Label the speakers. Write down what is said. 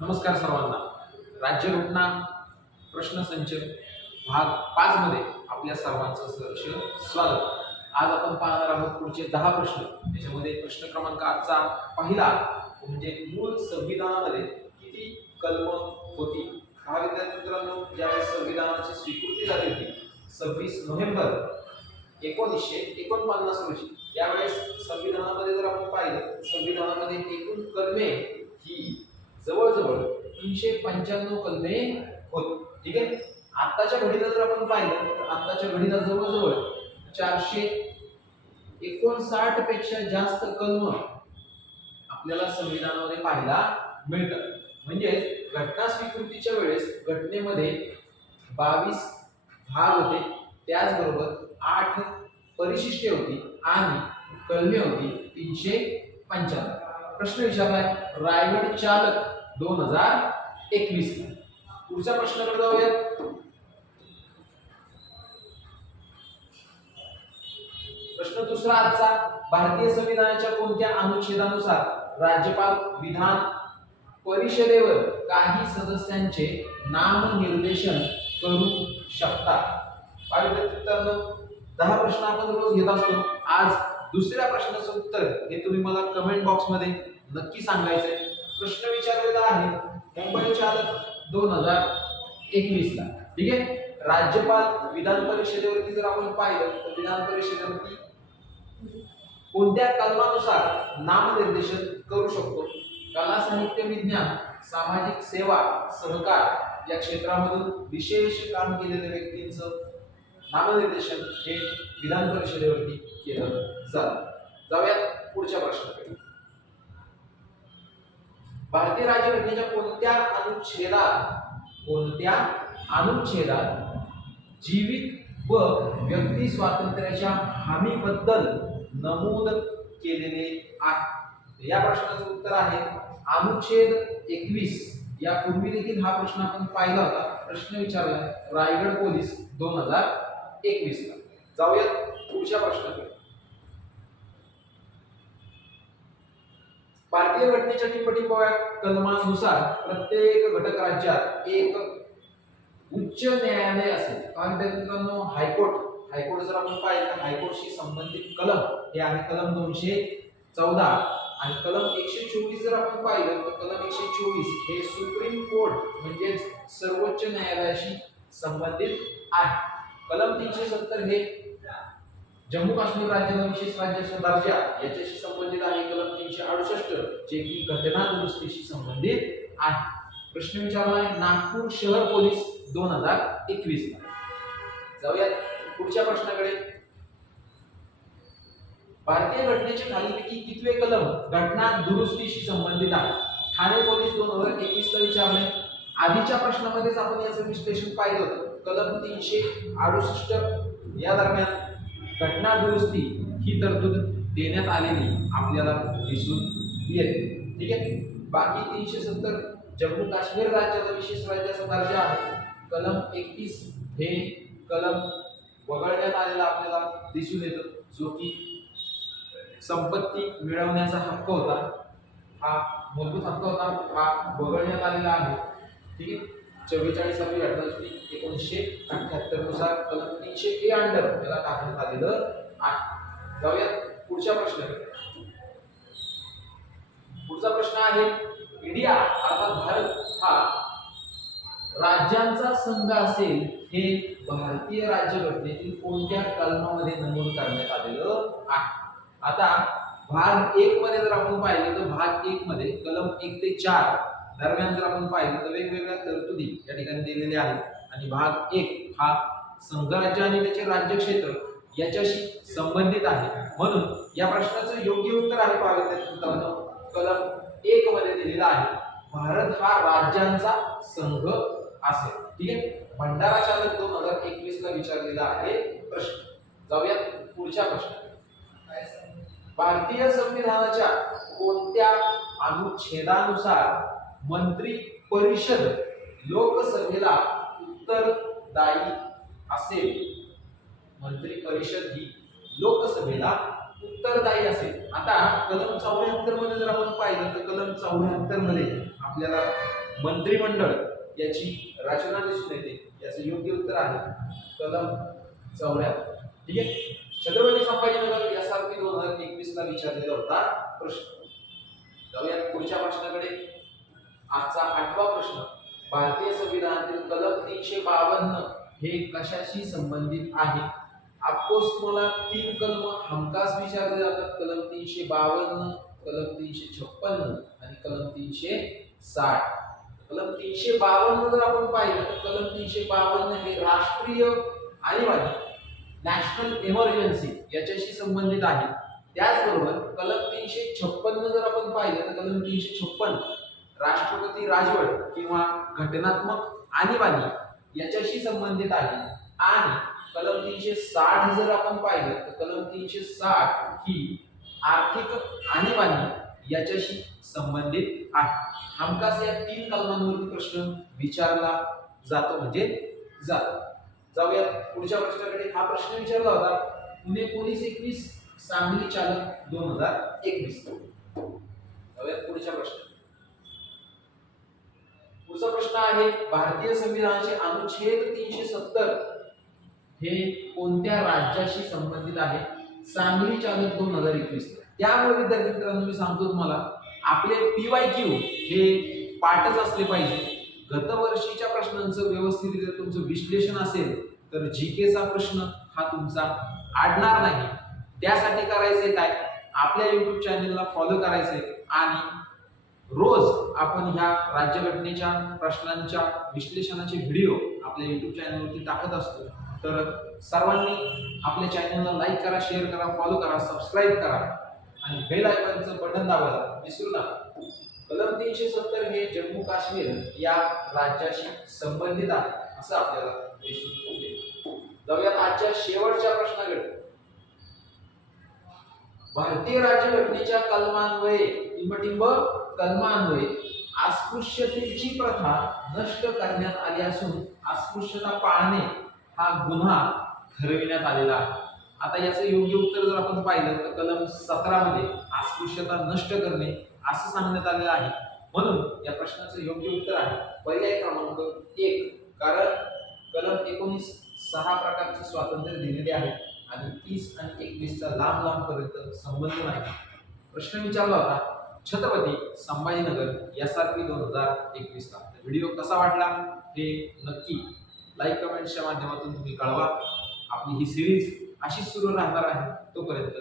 Speaker 1: नमस्कार सर्वांना. राज्यघटना प्रश्नसंच भाग पाच मध्ये आपल्या सर्वांचं सहर्ष स्वागत. आज आपण पाहणार आहोत पुढचे दहा प्रश्न. त्याच्यामध्ये प्रश्न क्रमांक आजचा पहिला म्हणजे मूळ संविधानामध्ये किती कलम होती? हा विद्यार्थी मित्रांनो ज्यावेळेस संविधानाची स्वीकृती झाली होती सव्वीस नोव्हेंबर एकोणीसशे एकोणपन्नास रोजी. त्यावेळेस संविधानामध्ये जर आपण पाहिलं संविधानामध्ये एकूण कलमे ही जवळजवळ तीनशे पंच्याण्णव कलमे होत. ठीक आहे? आत्ताच्या घडीला जर आपण पाहिलं तर आत्ताच्या घडीला जवळजवळ चारशे एकोणसाठपेक्षा जास्त कलम आपल्याला संविधानामध्ये पाहायला मिळतात. म्हणजेच घटना स्वीकृतीच्या वेळेस घटनेमध्ये बावीस भाग होते. त्याचबरोबर आठ परिशिष्टे होती आणि कलमे होती तीनशे पंच्याण्णव. प्रश्न विचारलाय रायगड चालक दोन हजार एकवीस पुढच्या प्रश्नाकडे जाऊयात. प्रश्न दुसरा आजचा. भारतीय संविधानाच्या कोणत्या अनुच्छेदानुसार राज्यपाल विधान परिषदेवर काही सदस्यांचे नामनिर्देशन करू शकतात? हा विद्यार्थी दहा प्रश्न आपण रोज घेत असतो. आज दुसऱ्या प्रश्नाचं उत्तर हे तुम्ही मला कमेंट बॉक्समध्ये नक्की सांगायचंय. प्रश्न विचारलेला आहे. मुंबई चालक दोन हजार एकवीस ला ठीक आहे? राज्यपाल विधान परिषदेवरती जर आपण पाहिलं तर विधान परिषदेवरती कोणत्या कलमानुसार नामनिर्देशन करू शकतो? कला साहित्य विज्ञान सामाजिक सेवा सहकार या क्षेत्रामधून विशेष काम केलेल्या व्यक्तींचं नामनिर्देशन हे विधान परिषदेवरती केलं जातं. जाऊयात पुढच्या प्रश्नाकडे. भारतीय राज्यघटनेच्या कोणत्या अनुच्छेदात कोणत्या अनुच्छेदात जीवित व व्यक्ती स्वातंत्र्याच्या हमीबद्दल नमूद केलेले आहे? या प्रश्नाचं उत्तर आहे अनुच्छेद एकवीस. यापूर्वी देखील हा प्रश्न आपण पाहिला होता. प्रश्न विचारला. रायगड पोलीस दोन हजार एकवीस ला जाऊयात पुढच्या प्रश्नाकडे. भारतीय घटनेच्या टिप्पणीपोळ्या कलमानुसार प्रत्येक घटक राज्यात एक उच्च न्यायालय असेल. कारण त्या मित्रांनो हायकोर्ट हायकोर्ट जर आपण पाहिलं तर हायकोर्टशी संबंधित कलम हे आहे कलम दोनशे चौदा आणि कलम एकशे चोवीस जर आपण पाहिलं तर कलम एकशे चोवीस हे सुप्रीम कोर्ट म्हणजेच सर्वोच्च न्यायालयाशी संबंधित आहे. कलम तीनशे सत्तर हे जम्मू काश्मीर राज्याला विशेष राज्याचा दर्जा याच्याशी संबंधित आहे कलम तीनशे अडुसष्ट जे की घटना दुरुस्तीशी संबंधित आहे. प्रश्न विचारला आहे नागपूर शहर पोलीस दोन हजार एकवीस ला. जाऊयात पुढच्या प्रश्नाकडे. भारतीय घटनेचे खालीलपैकी कितवे कलम घटना दुरुस्तीशी संबंधित आहे ठाणे पोलीस दोन हजार एकवीस ला विचारले आधीच्या प्रश्नामध्येच आपण याचं विश्लेषण पाहिलं कलम तीनशे अडुसष्ट या दरम्यान. घटना दुरुस्ती ही तरतूद देण्यात आलेली आपल्याला दिसून येते. ठीक आहे? बाकी तीनशे सत्तर जम्मू काश्मीर राज्याचा विशेष राज्याचा दर्जा आहे. कलम एकतीस हे कलम वगळण्यात आलेला आपल्याला दिसून येतं. जो की संपत्ती मिळवण्याचा हक्क होता. हा मूलभूत हक्क होता. हा वगळण्यात आलेला आहे. ठीक आहे? चव्वेचाळीसावी घटनादुरुस्ती एकोणीसशे अठ्ठ्याहत्तरनुसार कलम तीनशे ए अंडर याला टाकण्यात आलेलं आहे. जाऊया पुढच्या प्रश्नाकडे. पुढचा प्रश्न आहे इंडिया अर्थात भारत हा राज्यांचा संघ असेल हे भारतीय राज्यघटनेतील कोणत्या कलमामध्ये नमूद करण्यात आलेलं आहे? आता भाग एक मध्ये जर आपण पाहिलं तर भाग एक मध्ये कलम एक ते चार दरम्यान जर आपण पाहिलं तर वेगवेगळ्या तरतुदी या ठिकाणी दिलेल्या आहेत. आणि भाग एक हा संघराज्य आणि त्याचे राज्यक्षेत्र याच्याशी संबंधित आहे. म्हणून या प्रश्नाचं योग्य उत्तर आहे पाहावे मित्रांनो. कलम एक मध्ये दिलेला आहे भारत हा राज्यांचा संघ असेल. ठीक आहे? भंडारा चालक दोन हजार एकवीस ला विचारलेला आहे प्रश्न. जाऊयात पुढच्या प्रश्न भारतीय संविधानाच्या कोणत्या अनुच्छेदानुसार मंत्री परिषद लोकसभेला उत्तरदायी असेल. मंत्री परिषद ही लोकसभेला उत्तरदायी असेल. आता कलम चौऱ्याहत्तरमध्ये जर आपण पाहिलं तर कलम चौऱ्याहत्तरमध्ये आपल्याला मंत्रिमंडळ याची रचना दिसून येते. याचं योग्य उत्तर आहे कलम चौऱ्याहत्तर. ठीक आहे? छत्रपती संभाजीनगर यासारखी दोन हजार एकवीस ला विचारलेला होता प्रश्न. जाऊया पुढच्या प्रश्नाकडे. आजचा आठवा प्रश्न भारतीय संविधानातील कलम तीनशे बावन्न हे कशाशी संबंधित आहे? ऑफकोर्स तुम्हाला तीन कलम हमखास विचारले जातात. कलम तीनशे बावन्न कलम तीनशे छप्पन्न आणि कलम तीनशे साठ. कलम तीनशे बावन्न जर आपण पाहिलं तर कलम तीनशे बावन्न हे राष्ट्रीय आणीबाणी नॅशनल इमर्जन्सी याच्याशी संबंधित आहे. त्याचबरोबर कलम तीनशे छप्पन्न जर आपण पाहिलं तर कलम तीनशे छप्पन्न राष्ट्रपती राजवट किंवा घटनात्मक आणीबाणी याच्याशी संबंधित आहे. आणि कलम तीनशे साठ जर आपण पाहिलं तर कलम तीनशे साठ ही आर्थिक आणीबाणी याच्याशी संबंधित आहे. हमखास या तीन कलमांवरती प्रश्न विचारला जातो म्हणजे जातो. जाऊया पुढच्या प्रश्नाकडे. हा प्रश्न विचारला होता पुणे पोलीस एकवीस सांगली चालक दोन हजार एकवीस. जाऊया पुढच्या प्रश्न प्रश्न आहे भारतीय संविधानाचे अनुच्छेद तीनशे सत्तर हे कोणत्या राज्याशी संबंधित आहे? सांगली चालक दोन हजार एकवीस. त्यामुळे विद्यार्थी मित्रांनो मी सांगतो तुम्हाला आपले पी वाय क्यू हे पाठच असले पाहिजे. गतवर्षीच्या प्रश्नांचं जर तुमचं विश्लेषण असेल तर जी केचा प्रश्न हा तुमचा आडणार नाही. त्यासाठी करायचंय काय? आपल्या युट्यूब चॅनलला फॉलो करायचंय. आणि रोज आपण ह्या राज्यघटनेच्या प्रश्नांच्या विश्लेषणाचे व्हिडिओ आपल्या युट्यूब चॅनलवरती टाकत असतो. तर सर्वांनी आपल्या चॅनलला लाईक करा शेअर करा फॉलो करा सबस्क्राईब करा आणि बेल आयकॉनचं बटन दाबायला विसरू नका. कलम तीनशे सत्तर हे जम्मू काश्मीर या राज्याशी संबंधित आहे असं आपल्याला दिसून येते. जाऊयात आजच्या शेवटच्या प्रश्नाकडे. भारतीय राज्यघटनेच्या कलमान्वये टिंबटिंब कलमान्वये अस्पृश्यतेची प्रथा नष्ट करण्यात आली असून अस्पृश्यता पाळणे हा गुन्हा ठरविण्यात आलेला आहे. आता याचं योग्य उत्तर जर आपण पाहिलं तर कलम सतरामध्ये अस्पृश्यता नष्ट करणे असं सांगण्यात आलेलं आहे. म्हणून या प्रश्नाचं योग्य उत्तर आहे पर्याय क्रमांक एक. कारण कलम एकोणीस सहा प्रकारचे स्वातंत्र्य दिलेले आहे आणि तीस आणि एकवीसचा लांब लांबपर्यंत संबंध नाही. प्रश्न विचारला होता छत्रपती संभाजीनगर यासारखी दोन हजार एकवीसला व्हिडिओ कसा वाटला? हे नक्की लाईक कमेंट्सच्या माध्यमातून तुम्ही कळवा. आपली ही सिरीज अशीच सुरू राहणार आहे तोपर्यंत